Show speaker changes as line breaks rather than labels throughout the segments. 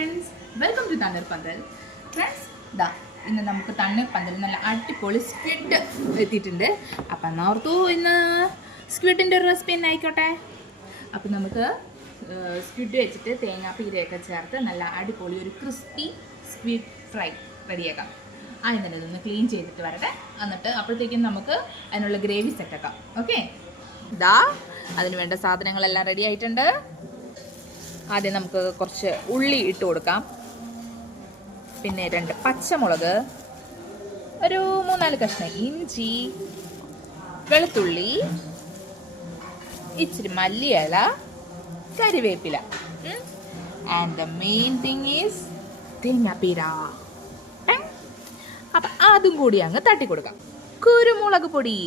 Friends welcome to തണ്ണീർ പന്തൽ friends ദാ ഇന്ന് നമുക്ക് തണ്ണീർ പന്തൽ നല്ല അടിപൊളി സ്ക്വിഡ് എത്തിയിട്ടുണ്ട്. അപ്പം എന്നാൽ ഓർത്തു ഇന്ന് സ്ക്വിഡിന്റെ ഒരു റെസിപ്പി തന്നെ ആയിക്കോട്ടെ. അപ്പം നമുക്ക് സ്ക്വിഡ് വെച്ചിട്ട് തേങ്ങാപ്പീരയൊക്കെ ചേർത്ത് നല്ല അടിപൊളി ഒരു ക്രിസ്പി സ്ക്വിഡ് ഫ്രൈ റെഡിയാക്കാം. ആദ്യം തന്നെ ഇതൊന്ന് ക്ലീൻ ചെയ്തിട്ട് വരട്ടെ. എന്നിട്ട് അപ്പോഴത്തേക്കും നമുക്ക് അതിനുള്ള ഗ്രേവി സെറ്റാക്കാം ഓക്കെ ദാ അതിന് വേണ്ട സാധനങ്ങളെല്ലാം റെഡി ആയിട്ടുണ്ട്. ആദ്യം നമുക്ക് കുറച്ച് ഉള്ളി ഇട്ട് കൊടുക്കാം. പിന്നെ രണ്ട് പച്ചമുളക് ഒരു മൂന്നാൽ കഷ്ണം ഇഞ്ചി വെളുത്തുള്ളി ഇച്ചിരി മല്ലിയില കരിവേപ്പില. And the main thing is തേങ്ങാപ്പീര. അപ്പം അതും കൂടി അങ്ങ് തട്ടി കൊടുക്കാം. കുരുമുളക് പൊടി.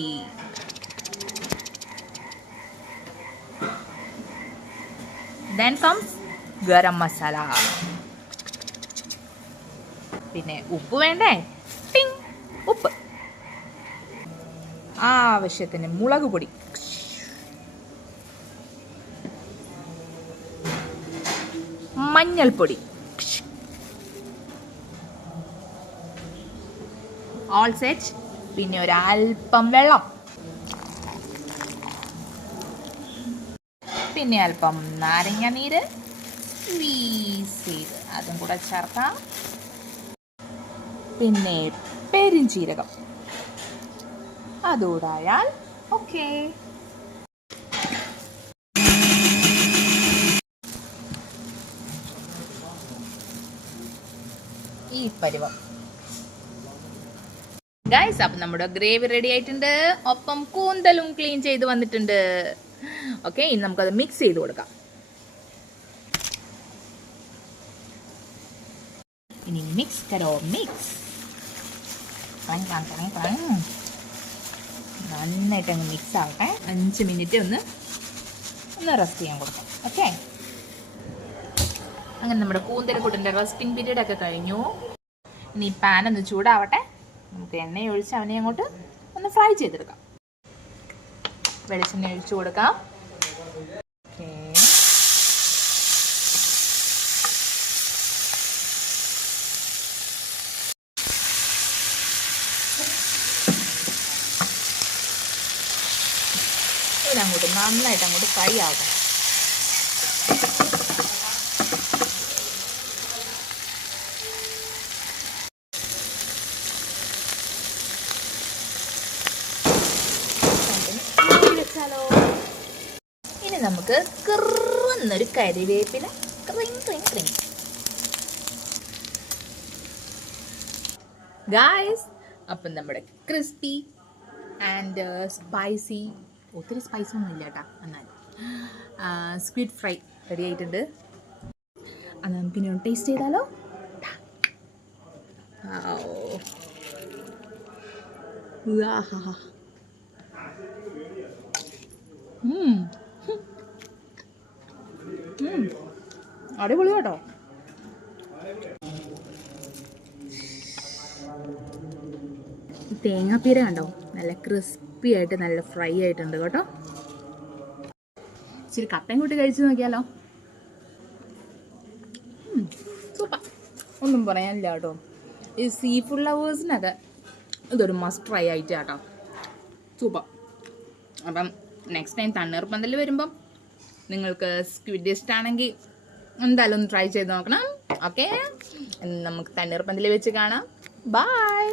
Then comes garam masala. പിന്നെ ഉപ്പ് വേണ്ടേ? ടിങ്. ഉപ്പ്. ആവശ്യത്തിന് മുളക് പൊടി. മഞ്ഞൾപ്പൊടി. ഓൾ സെറ്റ് പിന്നെ ഒരു അല്പം വെള്ളം. പിന്നെ അല്പം നാരങ്ങ നീര്. സ്ക്വീസ് ചെയ്ത് അതും കൂടെ ചേർക്കാം പിന്നെ പെരിഞ്ചീരകം. അതോടായാൽ ഓക്കെ ഈ പരുവം. ഗൈസ് അപ്പം നമ്മുടെ ഗ്രേവി റെഡി ആയിട്ടുണ്ട്. ഒപ്പം കൂന്തലും ക്ലീൻ ചെയ്ത് വന്നിട്ടുണ്ട്. ഓക്കെ ഇനി നമുക്കത് മിക്സ് ചെയ്ത് കൊടുക്കാം. ഇനി മിക്സ് കരോ മിക്സ് നന്നായിട്ട് അങ്ങ് മിക്സ് ആവട്ടെ. അഞ്ച് മിനിറ്റ് ഒന്ന് ഒന്ന് റെസ്റ്റ് ചെയ്യാൻ കൊടുക്കാം. ഓക്കെ അങ്ങനെ നമ്മുടെ കൂന്തലക്കൂട്ടിന്റെ റെസ്റ്റിംഗ് പീരീഡ് ഒക്കെ കഴിഞ്ഞു. ഇനി പാൻ ഒന്ന് ചൂടാവട്ടെ. നമുക്ക് എണ്ണ ഒഴിച്ച് അവനെ അങ്ങോട്ട് ഒന്ന് ഫ്രൈ ചെയ്തെടുക്കാം. വെളിച്ചെണ്ണ ഒഴിച്ചു കൊടുക്കാം. ഇതങ്ങോട്ട് നന്നായിട്ട് അങ്ങോട്ട് ഫ്രൈ ആകും ഇനി നമുക്ക് കിറുന്നൊരു കരിവേപ്പില. ക്രിങ് ക്രിങ് ക്രിങ്. ഗായ്സ് അപ്പം നമ്മുടെ ക്രിസ്പി ആൻഡ് സ്പൈസി ഒത്തിരി സ്പൈസ് ഒന്നും ഇല്ല കേട്ടാ എന്നാൽ സ്ക്വിഡ് ഫ്രൈ റെഡി ആയിട്ടുണ്ട്. അത് നമുക്കിനി ഒന്ന് ടേസ്റ്റ് ചെയ്താലോ. അടിപൊളി കേട്ടോ. തേങ്ങാപ്പീര കണ്ടോ? നല്ല ക്രിസ്പി ആയിട്ട് നല്ല ഫ്രൈ ആയിട്ടുണ്ട് കേട്ടോ. ഇച്ചിരി കപ്പയും കൂട്ടി കഴിച്ചു നോക്കിയാലോ? സൂപ്പർ ഒന്നും പറയാനില്ല കേട്ടോ. ഈ സീ ഫുഡ് ലവേഴ്സിനൊക്കെ ഇതൊരു മസ്റ്റ് ട്രൈ ആയിട്ട് കേട്ടോ സൂപ്പർ അപ്പം നെക്സ്റ്റ് ടൈം തണ്ണീർ പന്തൽ വരുമ്പം നിങ്ങൾക്ക് സ്ക്വിഡ് ഇഷ്ടമാണെങ്കിൽ എന്തായാലും ഒന്ന് ട്രൈ ചെയ്ത് നോക്കണം. ഓക്കെ നമുക്ക് തണ്ണീർ പന്തൽ വെച്ച് കാണാം. ബൈ